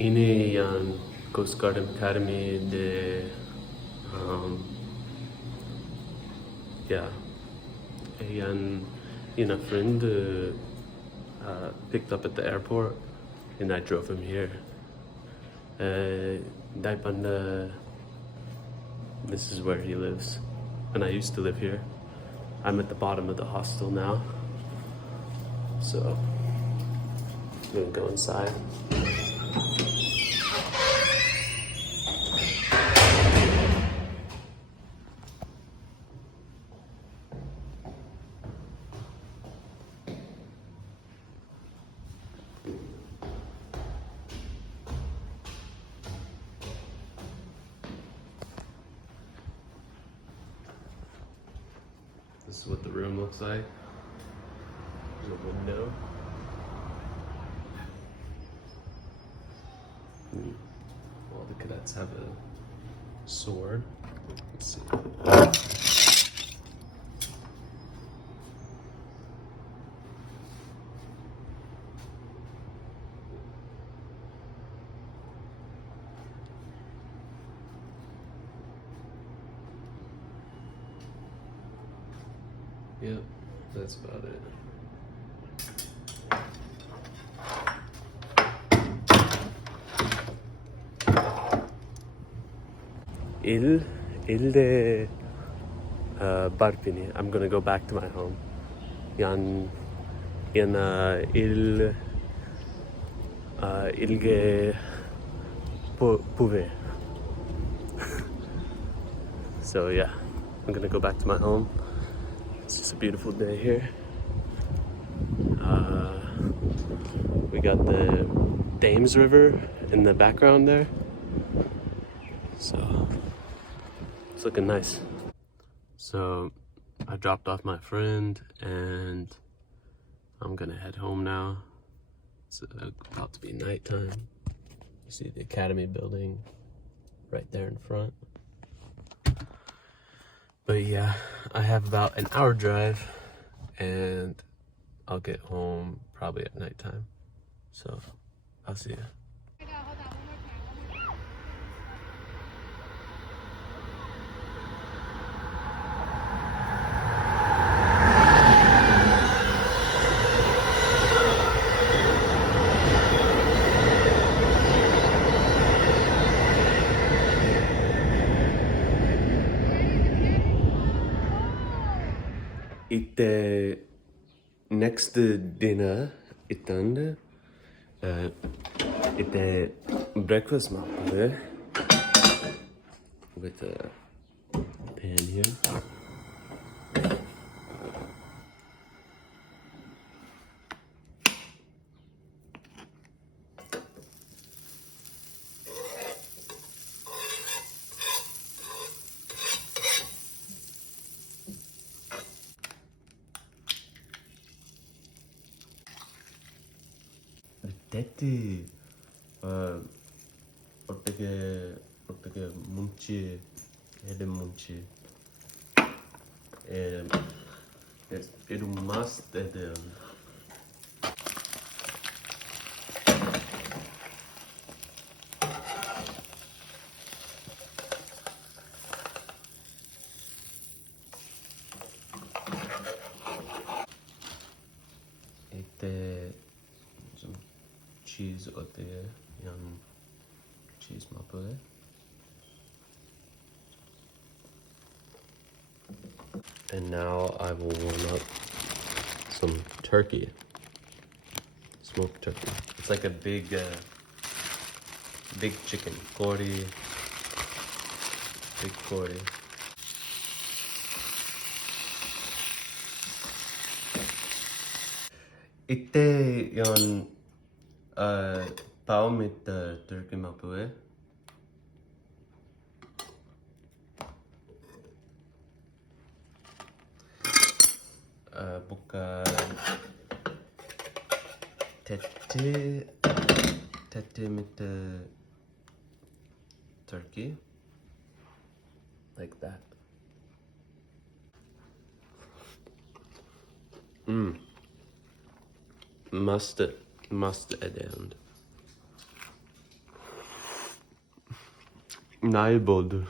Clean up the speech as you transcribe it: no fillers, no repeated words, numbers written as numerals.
Yine yan Coast Guard Academy de um, yeah, yan a friend picked up at the airport and I drove him here. Daipanda, this is where he lives, and I used to live here. I'm at the bottom of the hostel now, so I'm gonna go inside. This is what the room looks like. There's a window. All the cadets have a sword. Let's see. Yep, that's about it. Il de Barpini. I'm gonna go back to my home. Yan ilge puve. So yeah, I'm gonna go back to my home. It's just a beautiful day here. We got the Thames River in the background there. So it's looking nice. So I dropped off my friend and I'm gonna head home now. It's about to be nighttime. You see the Academy building right there in front. But yeah, I have about an hour drive and I'll get home probably at nighttime. So I'll see you. Itte next dinner itande itte breakfast mapade with a pan here. Detti ortega munchi ede munchi it must ede ete some cheese ortega yan cheese mapade. And now I will warm up some turkey, smoked turkey. It's like a big chicken, kori, big kori. Itte yon pao mit turkey mapue. Buka tete mit the turkey, like that. Must edend. Naibod.